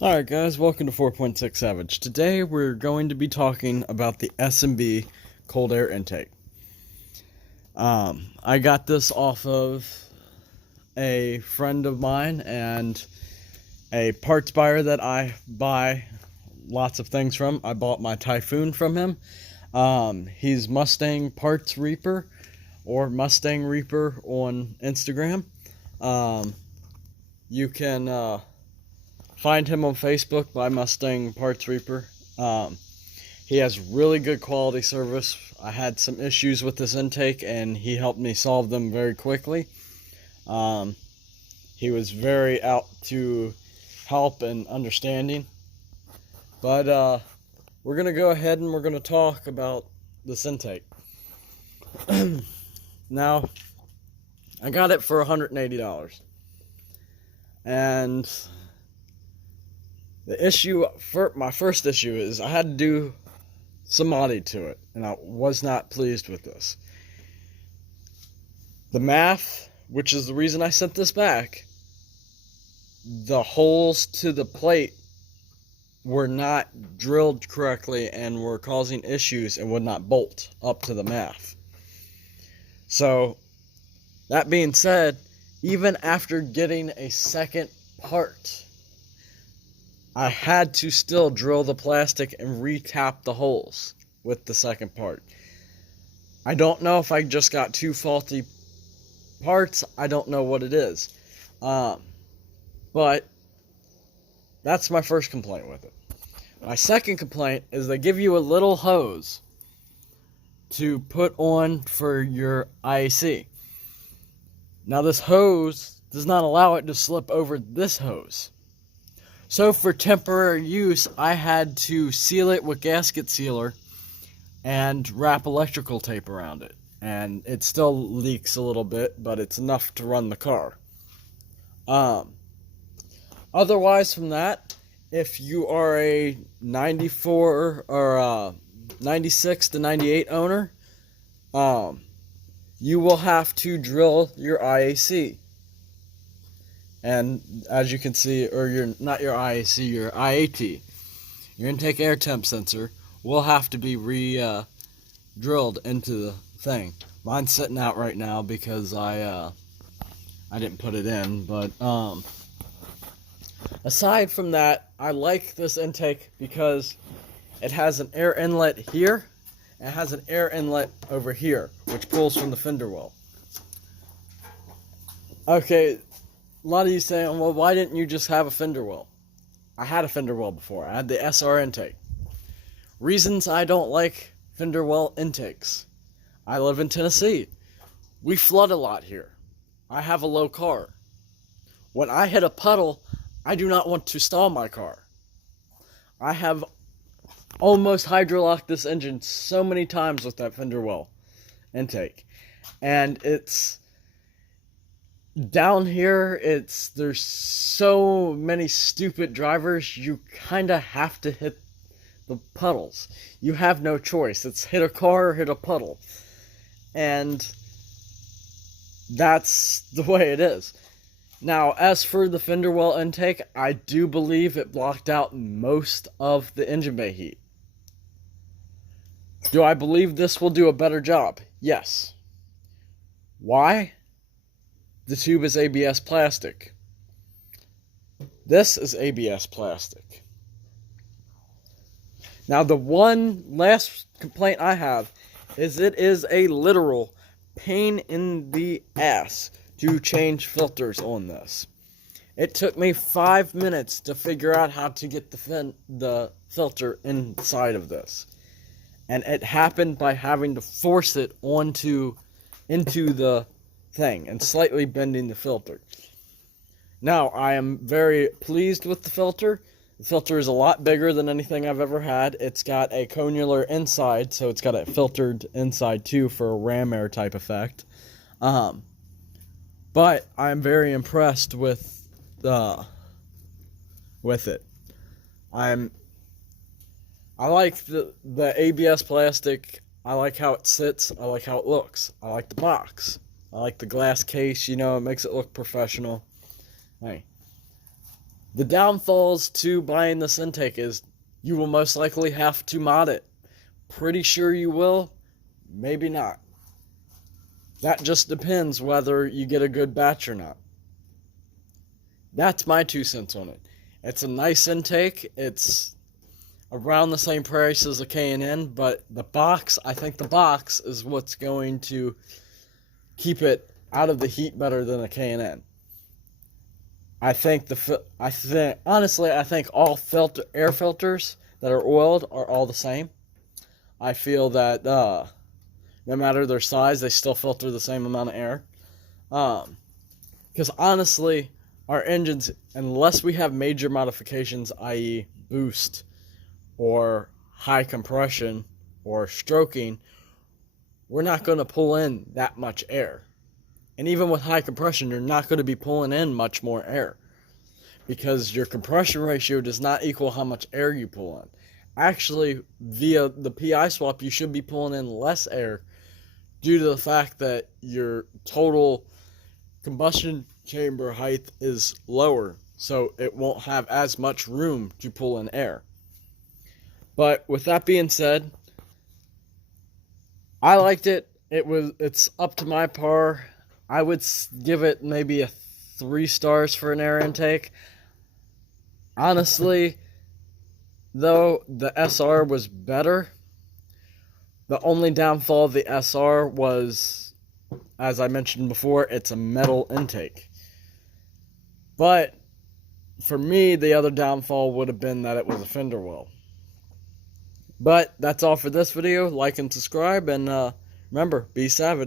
Alright guys, welcome to 4.6 Savage. Today we're going to be talking about the S&B cold air intake. I got this off of a friend of mine and a parts buyer that I buy lots of things from. I bought my Typhoon from him. He's Mustang Parts Reaper or Mustang Reaper on Instagram. You can find him on Facebook by Mustang Parts Reaper. He has really good quality service. I had some issues with this intake and he helped me solve them very quickly. He was very out to help and understanding. But we're going to go ahead and we're going to talk about this intake. Now, I got it for $180. And the issue, my first issue is I had to do some modding to it, and I was not pleased with this. The math, which is the reason I sent this back, the holes to the plate were not drilled correctly and were causing issues and would not bolt up to the math. So, that being said, even after getting a second part, I had to still drill the plastic and re-tap the holes with the second part. I don't know if I just got two faulty parts. I don't know what it is. But that's my first complaint with it. My second complaint is they give you a little hose to put on for your IAC. Now this hose does not allow it to slip over this hose. So for temporary use, I had to seal it with gasket sealer and wrap electrical tape around it. And it still leaks a little bit, but it's enough to run the car. Otherwise from that, if you are a 94 or 96 to 98 owner, you will have to drill your IAC. And as you can see, or not your IAC, your IAT, your intake air temp sensor, will have to be drilled into the thing. Mine's sitting out right now because I didn't put it in. But aside from that, I like this intake because it has an air inlet here. It has an air inlet over here, which pulls from the fender well. Okay. A lot of you saying, well, why didn't you just have a fender well? I had a fender well before. I had the SR intake. Reasons I don't like fender well intakes. I live in Tennessee. We flood a lot here. I have a low car. When I hit a puddle, I do not want to stall my car. I have almost hydrolocked this engine so many times with that fender well intake. And it's down here, there's so many stupid drivers, you kind of have to hit the puddles. You have no choice. It's hit a car or hit a puddle. And that's the way it is. Now, as for the fender well intake, I do believe it blocked out most of the engine bay heat. Do I believe this will do a better job? Yes. Why? The tube is ABS plastic. This is ABS plastic. Now, the one last complaint I have is it is a literal pain in the ass to change filters on this. It took me 5 minutes to figure out how to get the filter inside of this. And it happened by having to force it into the thing and slightly bending the filter. Now, I am very pleased with the filter. The filter is a lot bigger than anything I've ever had. It's got a conular inside, so it's got a filtered inside too for a ram air type effect. But I'm very impressed with it. I like the ABS plastic. I like how it sits. I like how it looks. I like the box. I like the glass case, it makes it look professional. Hey, The downfalls to buying this intake is you will most likely have to mod it. Pretty sure you will, maybe not. That just depends whether you get a good batch or not. That's my 2 cents on it. It's a nice intake. It's around the same price as a K&N, but I think the box is what's going to keep it out of the heat better than a K&N. Honestly, I think all air filters that are oiled are all the same. I feel that no matter their size, they still filter the same amount of air. Because honestly, our engines, unless we have major modifications, i.e. boost or high compression or stroking, we're not going to pull in that much air. And even with high compression, you're not going to be pulling in much more air because your compression ratio does not equal how much air you pull in. Actually, via the PI swap, you should be pulling in less air due to the fact that your total combustion chamber height is lower, so it won't have as much room to pull in air. But with that being said, I liked it. It's up to my par. I would give it maybe a 3 stars for an air intake. Honestly, though, the SR was better. The only downfall of the SR was, as I mentioned before, it's a metal intake. But for me, the other downfall would have been that it was a fender well. But that's all for this video. Like and subscribe, and remember, be savage.